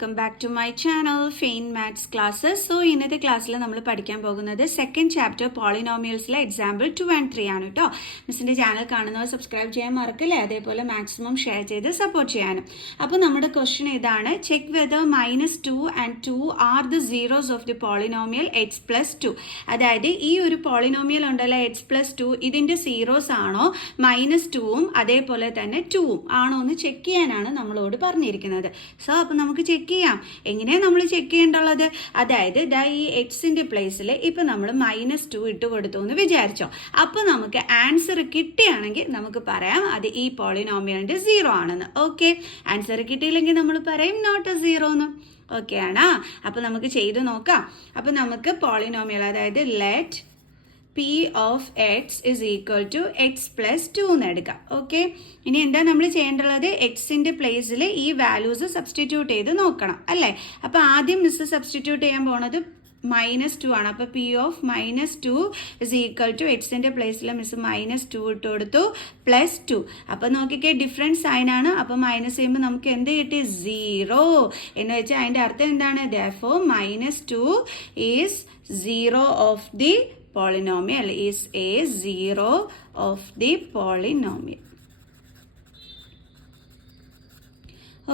Welcome back to my channel fine maths classes. So ഇന്നത്തെ ക്ലാസ്സിൽ നമ്മൾ പഠിക്കാൻ പോകുന്നത് സെക്കൻഡ് ചാപ്റ്റർ പോളിനോമിയൽസിലെ എക്സാമ്പിൾ 2 and 3 ആണ് കേട്ടോ. മിസ്സിൻ്റെ ചാനൽ കാണുന്നവർ സബ്സ്ക്രൈബ് ചെയ്യാൻ മറക്കില്ലേ, അതേപോലെ മാക്സിമം ഷെയർ ചെയ്ത് സപ്പോർട്ട് ചെയ്യാനും. അപ്പോൾ നമ്മുടെ ക്വസ്റ്റ്യൻ ഇതാണ്: check whether -2 and 2 are the zeros of the polynomial X plus 2. അതായത് ഈ ഒരു പോളിനോമിയൽ ഉണ്ടല്ലോ എക്സ് പ്ലസ് 2, ഇതിൻ്റെ സീറോസ് ആണോ -2ഉം അതേപോലെ തന്നെ 2ഉം ആണോ എന്ന് ചെക്ക് ചെയ്യാനാണ് നമ്മളോട് പറഞ്ഞിരിക്കുന്നത്. സോ അപ്പം നമുക്ക് ചെക്ക് ചെയ്യാം. എങ്ങനെയാണ് നമ്മൾ ചെക്ക് ചെയ്യേണ്ടുള്ളത്? അതായത് ഈ എക്സിൻ്റെ പ്ലേസിൽ ഇപ്പം നമ്മൾ -2 ഇട്ട് കൊടുത്തു എന്ന് വിചാരിച്ചോ. അപ്പോൾ നമുക്ക് ആൻസർ കിട്ടുകയാണെങ്കിൽ നമുക്ക് പറയാം അത് ഈ പോളിനോമിയലിൻ്റെ 0 ആണെന്ന്. ഓക്കെ, ആൻസർ കിട്ടിയില്ലെങ്കിൽ നമ്മൾ പറയും നോട്ട് എ 0 എന്ന്. ഓക്കെ ആണോ? അപ്പോൾ നമുക്ക് ചെയ്ത് നോക്കാം. അപ്പോൾ നമുക്ക് പോളിനോമിയൽ, അതായത് let P of x is equal to x plus 2 എന്ന് എടുക്കാം. ഓക്കെ, ഇനി എന്താ നമ്മൾ ചെയ്യേണ്ടുള്ളത്? എക്സിൻ്റെ പ്ലേസിൽ ഈ വാല്യൂസ് സബ്സ്റ്റിറ്റ്യൂട്ട് ചെയ്ത് നോക്കണം അല്ലേ. അപ്പോൾ ആദ്യം മിസ് സബ്സ്റ്റിറ്റ്യൂട്ട് ചെയ്യാൻ പോണത് -2 ആണ്. അപ്പോൾ P of -2 is equal to എക്സിൻ്റെ പ്ലേസിൽ മിസ് -2 ഇട്ട് കൊടുത്തു +2. അപ്പോൾ നോക്കിക്കേ, ഡിഫറൻറ്റ് സൈൻ ആണ്. അപ്പോൾ മൈനസ് ചെയ്യുമ്പോൾ നമുക്ക് എന്ത് കിട്ടി? 0 എന്ന് വെച്ചാൽ അതിൻ്റെ അർത്ഥം എന്താണ്? therefore -2 is 0 of the polynomial, is a 0 of the polynomial.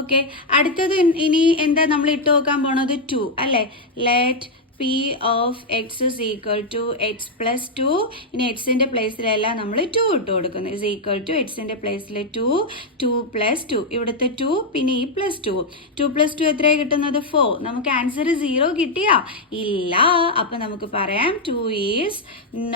Okay, അടുത്തത് ഇനി എന്താ നമ്മൾ ഇട്ട് നോക്കാൻ പോണത്? 2 അല്ലേ. Let P of x is equal to x plus 2. ഇനി എക്സിൻ്റെ പ്ലേസിലെല്ലാം നമ്മൾ 2 ഇട്ട് കൊടുക്കുന്നു. is equal to എക്സിൻ്റെ പ്ലേസിൽ 2 plus 2, ഇവിടുത്തെ 2 പിന്നെ ഈ +2. 2 plus 2 എത്രയാണ് കിട്ടുന്നത്? 4. നമുക്ക് ആൻസർ 0 കിട്ടിയാ? ഇല്ല. അപ്പം നമുക്ക് പറയാം 2 is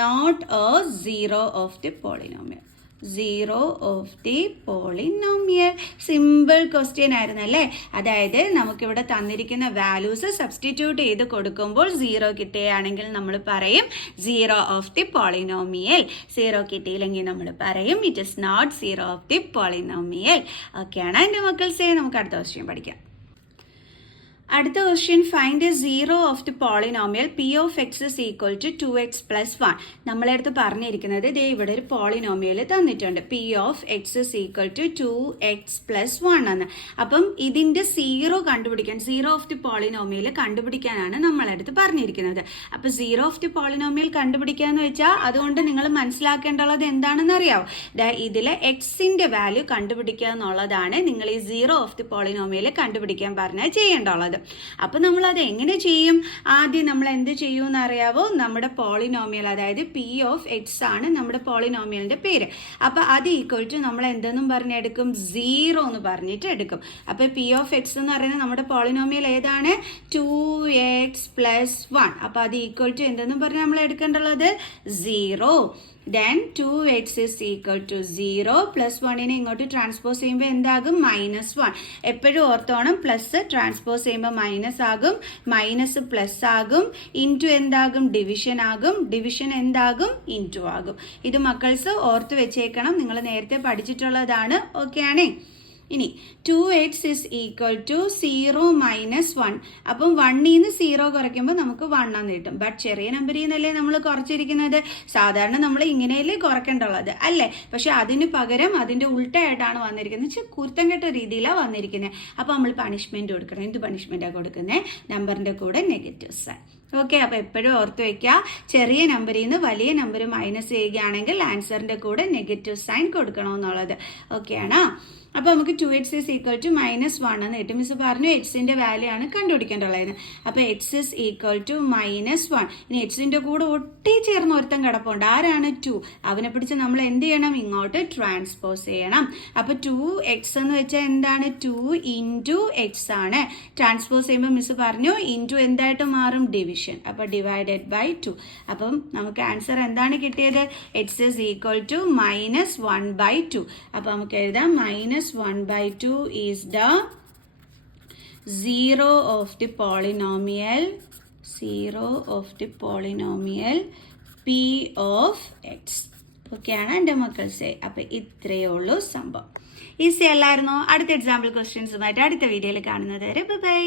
not a 0 of the polynomial. 0 of the polynomial. Simple question ആയിരുന്നു അല്ലേ. അതായത് നമുക്കിവിടെ തന്നിരിക്കുന്ന വാല്യൂസ് സബ്സ്റ്റിറ്റ്യൂട്ട് ചെയ്ത് കൊടുക്കുമ്പോൾ 0 കിട്ടുകയാണെങ്കിൽ നമ്മൾ പറയും 0 ഓഫ് ദി പോളിനോമിയൽ. 0 കിട്ടിയില്ലെങ്കിൽ നമ്മൾ പറയും it is not 0 of the polynomial. ഓക്കെയാണ് എൻ്റെ മക്കൾസേ. നമുക്ക് അടുത്ത ക്വസ്റ്റ്യൻ പഠിക്കാം. അടുത്ത question: find a 0 of the polynomial P of x is equal to 2x plus 1. നമ്മളടുത്ത് പറഞ്ഞിരിക്കുന്നത് ദേ ഇവിടെ ഒരു പോളിനോമിയൽ തന്നിട്ടുണ്ട്. P of x is equal to 2x plus 1 എന്ന്. അപ്പം ഇതിൻ്റെ 0 കണ്ടുപിടിക്കാൻ, 0 ഓഫ് ദി പോളിനോമിയൽ കണ്ടുപിടിക്കാനാണ് നമ്മളടുത്ത് പറഞ്ഞിരിക്കുന്നത്. അപ്പോൾ 0 ഓഫ് ദി പോളിനോമിയൽ കണ്ടുപിടിക്കാന്ന് വെച്ചാൽ അതുകൊണ്ട് നിങ്ങൾ മനസ്സിലാക്കേണ്ടുള്ളത് എന്താണെന്ന് അറിയാമോ? ഇതിലെ എക്സിൻ്റെ വാല്യൂ കണ്ടുപിടിക്കുക എന്നുള്ളതാണ് നിങ്ങൾ ഈ 0 ഓഫ് ദി പോളിനോമിയൽ കണ്ടുപിടിക്കാൻ പറഞ്ഞാൽ ചെയ്യേണ്ടുള്ളത്. അപ്പോൾ നമ്മൾ അത് എങ്ങനെ ചെയ്യും? ആദ്യം നമ്മൾ എന്ത് ചെയ്യുമെന്ന് അറിയാവോ? നമ്മുടെ പോളിനോമിയൽ, അതായത് P of x ആണ് നമ്മുടെ പോളിനോമിയലിൻ്റെ പേര്. അപ്പോൾ അത് ഈക്വൽ ടു നമ്മൾ എന്തെന്നും പറഞ്ഞെടുക്കും? 0 എന്ന് പറഞ്ഞിട്ട് എടുക്കും. അപ്പോൾ P of x എന്ന് പറയുന്നത് നമ്മുടെ പോളിനോമിയൽ ഏതാണ്? 2x plus 1. അപ്പോൾ അത് ഈക്വൽ ടു എന്തെന്നും പറഞ്ഞ് നമ്മൾ എടുക്കേണ്ടുള്ളത് 0. then 2x is equal to 0 plus 1നെ ഇങ്ങോട്ട് ട്രാൻസ്പോസ് ചെയ്യുമ്പോൾ എന്താകും? -1. എപ്പോഴും ഓർത്തോണം, പ്ലസ് ട്രാൻസ്പോസ് ചെയ്യുമ്പോൾ മൈനസ് ആകും, മൈനസ് പ്ലസ് ആകും, ഇൻറ്റു എന്താകും? ഡിവിഷൻ ആകും, ഡിവിഷൻ എന്താകും? ഇൻറ്റു ആകും. ഇത് മക്കൾസ് ഓർത്ത് വെച്ചേക്കണം, നിങ്ങൾ നേരത്തെ പഠിച്ചിട്ടുള്ളതാണ്. ഓക്കെ ആണേ. ഇനി 2x is equal to 0 minus 1. അപ്പം 1ൽ നിന്ന് 0 കുറയ്ക്കുമ്പോൾ നമുക്ക് 1 എന്ന് കിട്ടും. ബട്ട് ചെറിയ നമ്പറിൽ നിന്നല്ലേ നമ്മൾ കുറച്ചിരിക്കുന്നത്. സാധാരണ നമ്മൾ ഇങ്ങനെയല്ലേ കുറയ്ക്കേണ്ടുള്ളത് അല്ലേ. പക്ഷെ അതിന് പകരം അതിൻ്റെ ഉൾട്ടയായിട്ടാണ് വന്നിരിക്കുന്നത്. കുരുത്തം കെട്ട രീതിയിലാണ് വന്നിരിക്കുന്നത്. അപ്പോൾ നമ്മൾ പണിഷ്മെൻറ്റ് കൊടുക്കണം. എന്ത് പണിഷ്മെൻറ്റാണ് കൊടുക്കുന്നത്? നമ്പറിൻ്റെ കൂടെ നെഗറ്റീവ് സൈൻ. ഓക്കെ, അപ്പോൾ എപ്പോഴും ഓർത്ത് വയ്ക്കുക, ചെറിയ നമ്പറിൽ നിന്ന് വലിയ നമ്പർ മൈനസ് ചെയ്യുകയാണെങ്കിൽ ആൻസറിൻ്റെ കൂടെ നെഗറ്റീവ് സൈൻ കൊടുക്കണമെന്നുള്ളത്. ഓക്കെ ആണോ? അപ്പോൾ നമുക്ക് 2x is equal to -1 എന്ന് കിട്ടും. മിസ് പറഞ്ഞു എക്സിൻ്റെ വാല്യൂ ആണ് കണ്ടുപിടിക്കേണ്ടുള്ളത്. അപ്പോൾ x is equal to -1. ഇനി എക്സിൻ്റെ കൂടെ ഒട്ടി ചേർന്ന് ഒരുത്തം കിടപ്പുണ്ട്. ആരാണ്? 2. അവനെ പിടിച്ച് നമ്മൾ എന്ത് ചെയ്യണം? ഇങ്ങോട്ട് ട്രാൻസ്പോസ് ചെയ്യണം. അപ്പോൾ 2x എന്ന് വെച്ചാൽ എന്താണ്? 2 ഇൻറ്റു എക്സ് ആണ്. ട്രാൻസ്പോസ് ചെയ്യുമ്പോൾ മിസ് പറഞ്ഞു ഇൻറ്റു എന്തായിട്ട് മാറും? ഡിവിഷൻ. അപ്പോൾ ഡിവൈഡഡ് ബൈ 2. അപ്പം നമുക്ക് ആൻസർ എന്താണ് കിട്ടിയത്? x is equal to -1/2. അപ്പോൾ നമുക്ക് എഴുതാം -1/2 is the 0 of the polynomial, 0 of the polynomial P of x. ഓക്കെയാണ് എൻ്റെ മക്കൾസേ. അപ്പോൾ ഇത്രയേ ഉള്ളൂ സംഭവം. ഈസി അല്ലായിരുന്നോ? അടുത്ത എക്സാമ്പിൾ ക്വസ്റ്റ്യൻസുമായിട്ട് അടുത്ത വീഡിയോയിൽ കാണുന്നത് വരെ ബൈ.